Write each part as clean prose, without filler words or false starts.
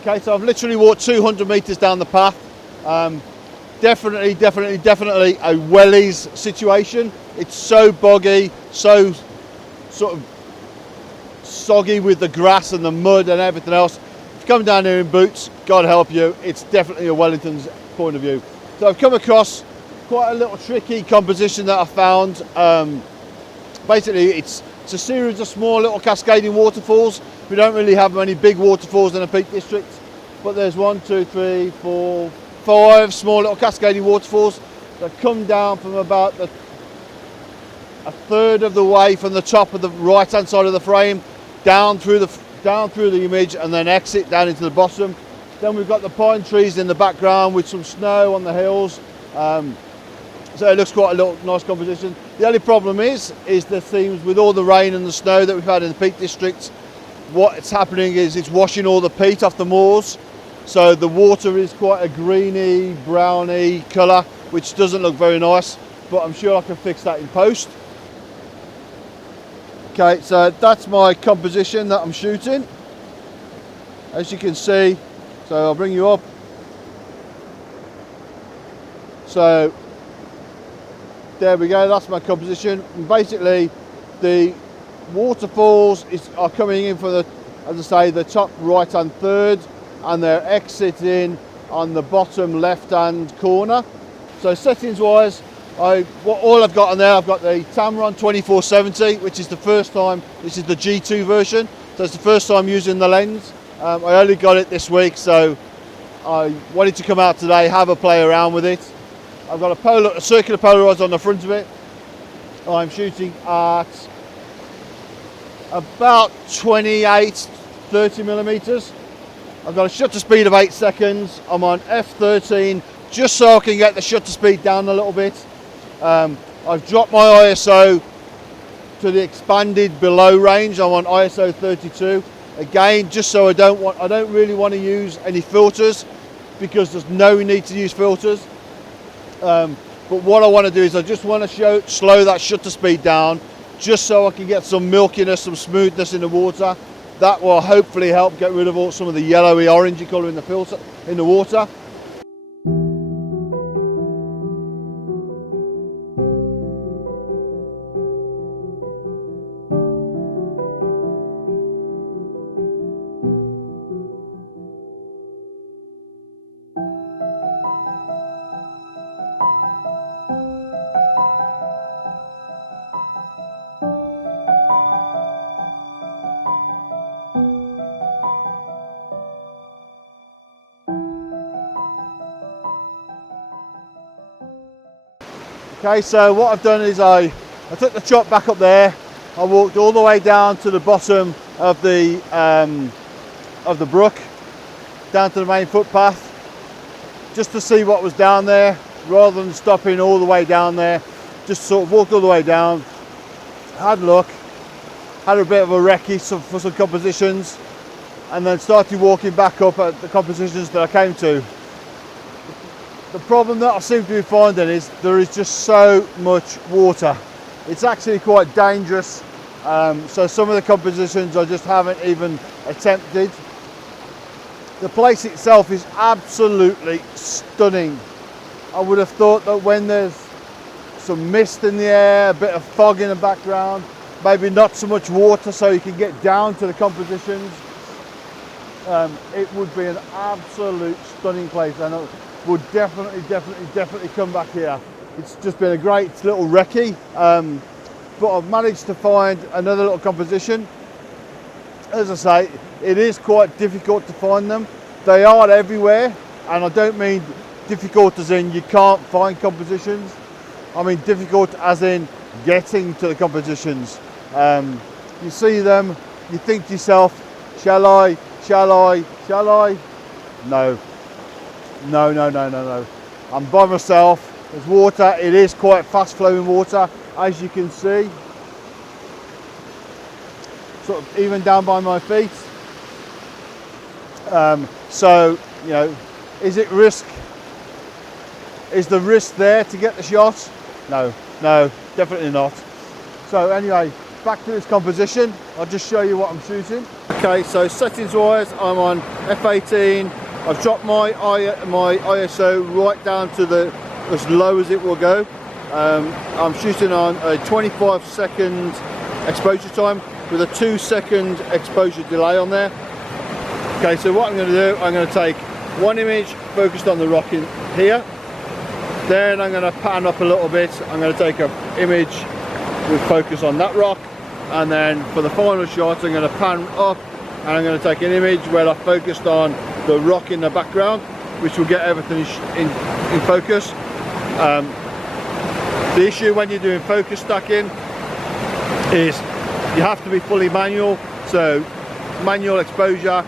Okay, so I've literally walked 200 metres down the path. Definitely a wellies situation. It's so boggy, so sort of soggy with the grass and the mud and everything else. If you come down here in boots, God help you, it's definitely a Wellington's point of view. So I've come across quite a little tricky composition that I found. Basically, it's a series of small little cascading waterfalls. We don't really have many big waterfalls in the Peak District, but there's 1, 2, 3, 4, 5 small little cascading waterfalls that come down from about a third of the way from the top of the right hand side of the frame down through the image and then exit down into the bottom. Then we've got the pine trees in the background with some snow on the hills. So it looks quite a little nice composition. The only problem is the themes with all the rain and the snow that we've had in the Peak District. What's happening is it's washing all the peat off the moors. So the water is quite a greeny, browny colour, which doesn't look very nice, but I'm sure I can fix that in post. Okay, so that's my composition that I'm shooting. As you can see, so I'll bring you up. So there we go, that's my composition. And basically the waterfalls are coming in from the, as I say, the top right hand third, and they're exiting on the bottom left hand corner. So settings wise, all I've got on there, I've got the Tamron 2470, which is the first time, this is the G2 version, so it's the first time using the lens. I only got it this week, so I wanted to come out today, have a play around with it. I've got a circular polarized on the front of it. I'm shooting at about 30 millimeters. I've got a shutter speed of 8 seconds. I'm on f13 just so I can get the shutter speed down a little bit. I've dropped my ISO to the expanded below range. I'm on ISO 32 again, just so I don't really want to use any filters, because there's no need to use filters. But what I want to do is I just want to slow that shutter speed down, just so I can get some milkiness, some smoothness in the water. That will hopefully help get rid of some of the yellowy, orangey colour in the water. Okay, so what I've done is I took the chop back up there. I walked all the way down to the bottom of the brook, down to the main footpath, just to see what was down there, rather than stopping all the way down there. Just sort of walked all the way down, had a look, had a bit of a recce for some compositions, and then started walking back up at the compositions that I came to. The problem that I seem to be finding is there is just so much water. It's actually quite dangerous. So some of the compositions I just haven't even attempted. The place itself is absolutely stunning. I would have thought that when there's some mist in the air, a bit of fog in the background, maybe not so much water so you can get down to the compositions, it would be an absolute stunning place, and I would definitely come back here. It's just been a great little recce, but I've managed to find another little composition. As I say, it is quite difficult to find them. They are everywhere, and I don't mean difficult as in you can't find compositions. I mean difficult as in getting to the compositions. You see them, you think to yourself, shall I? No. I'm by myself. There's water. It is quite fast flowing water, as you can see. Sort of even down by my feet. So, you know, is it risk? Is the risk there to get the shot? No, definitely not. So anyway, back to this composition. I'll just show you what I'm shooting. Okay, so settings wise, I'm on f18. I've dropped my ISO right down to as low as it will go. I'm shooting on a 25-second exposure time with a 2-second exposure delay on there. Okay, so what I'm going to do, I'm going to take one image focused on the rock in here. Then I'm going to pan up a little bit. I'm going to take an image with focus on that rock, and then for the final shot I'm going to pan up and I'm going to take an image where I focused on the rock in the background, which will get everything in focus. The issue when you're doing focus stacking is you have to be fully manual, so manual exposure,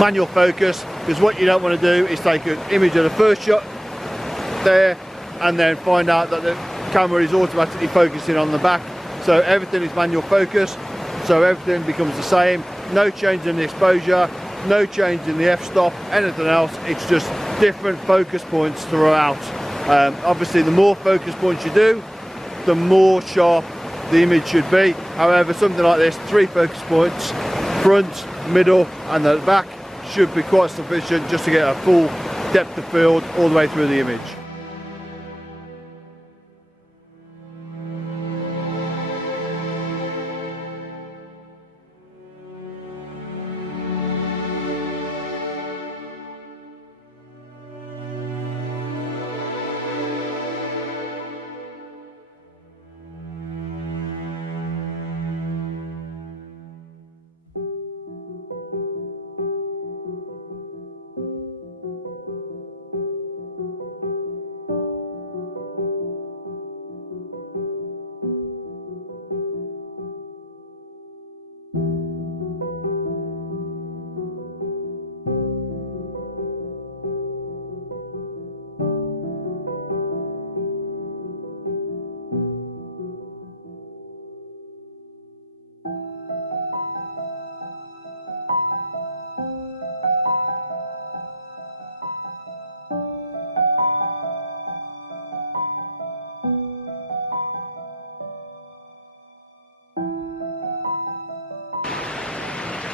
manual focus, because what you don't want to do is take an image of the first shot there and then find out that the camera is automatically focusing on the back. So everything is manual focus, so everything becomes the same. No change in the exposure, no change in the f-stop, anything else. It's just different focus points throughout. Obviously the more focus points you do, the more sharp the image should be. However, something like this, 3 focus points, front, middle and the back, should be quite sufficient just to get a full depth of field all the way through the image.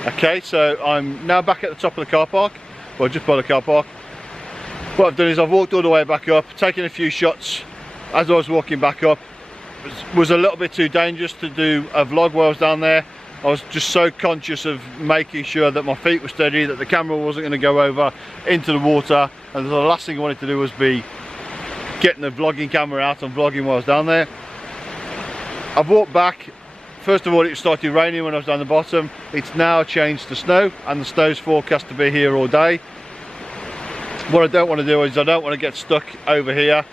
Okay, so I'm now back at the top of the car park, well just by the car park. What I've done is I've walked all the way back up, taken a few shots as I was walking back up. It was a little bit too dangerous to do a vlog while I was down there. I was just so conscious of making sure that my feet were steady, that the camera wasn't going to go over into the water, and the last thing I wanted to do was be getting the vlogging camera out and vlogging while I was down there. I've walked back. First of all, it started raining when I was down the bottom. It's now changed to snow, and the snow's forecast to be here all day. What I don't want to do is I don't want to get stuck over here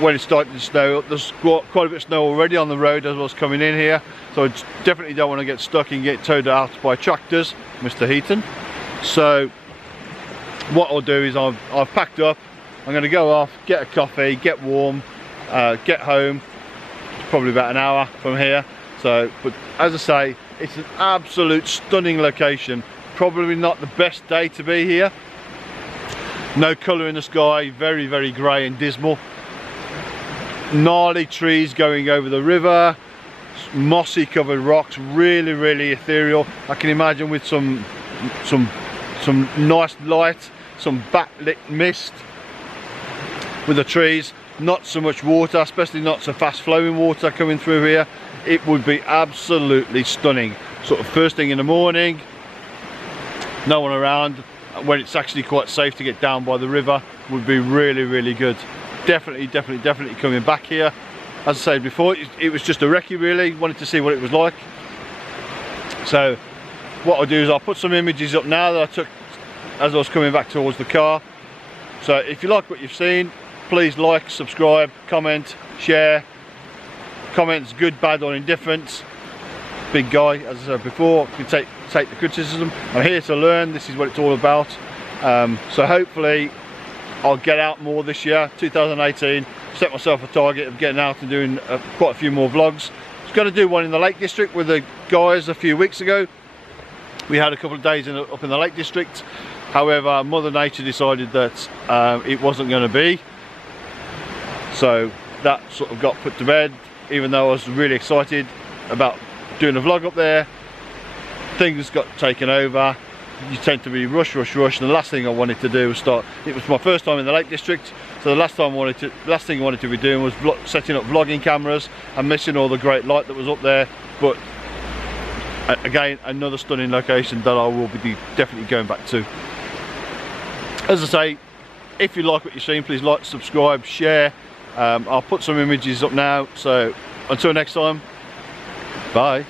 when it's starting to snow. There's quite a bit of snow already on the road as I was coming in here, so I definitely don't want to get stuck and get towed out by tractors, Mr. Heaton. So what I'll do is I've packed up. I'm going to go off, get a coffee, get warm, get home. It's probably about an hour from here. So, but as I say, it's an absolute stunning location. Probably not the best day to be here. No colour in the sky, very, very grey and dismal. Gnarly trees going over the river, mossy covered rocks, really, really ethereal. I can imagine with some nice light, some backlit mist with the trees. Not so much water, especially not so fast flowing water coming through here. It would be absolutely stunning. Sort of first thing in the morning, no one around, when it's actually quite safe to get down by the river, would be really, really good. Definitely coming back here. As I said before, it was just a recce really, wanted to see what it was like. So what I'll do is I'll put some images up now that I took as I was coming back towards the car. So if you like what you've seen, please like, subscribe, comment, share. Comments good, bad or indifferent. Big guy, as I said before, can take the criticism. I'm here to learn, this is what it's all about. So hopefully I'll get out more this year, 2018. Set myself a target of getting out and doing quite a few more vlogs. I was going to do one in the Lake District with the guys a few weeks ago. We had a couple of days up in the Lake District. However, Mother Nature decided that it wasn't going to be. So that sort of got put to bed, even though I was really excited about doing a vlog up there. Things got taken over. You tend to be rush, and the last thing I wanted to do was start. It was my first time in the Lake District, so the last thing I wanted to be doing was setting up vlogging cameras and missing all the great light that was up there. But again, another stunning location that I will be definitely going back to. As I say, if you like what you've seen, please like, subscribe, share. I'll put some images up now, so until next time, bye.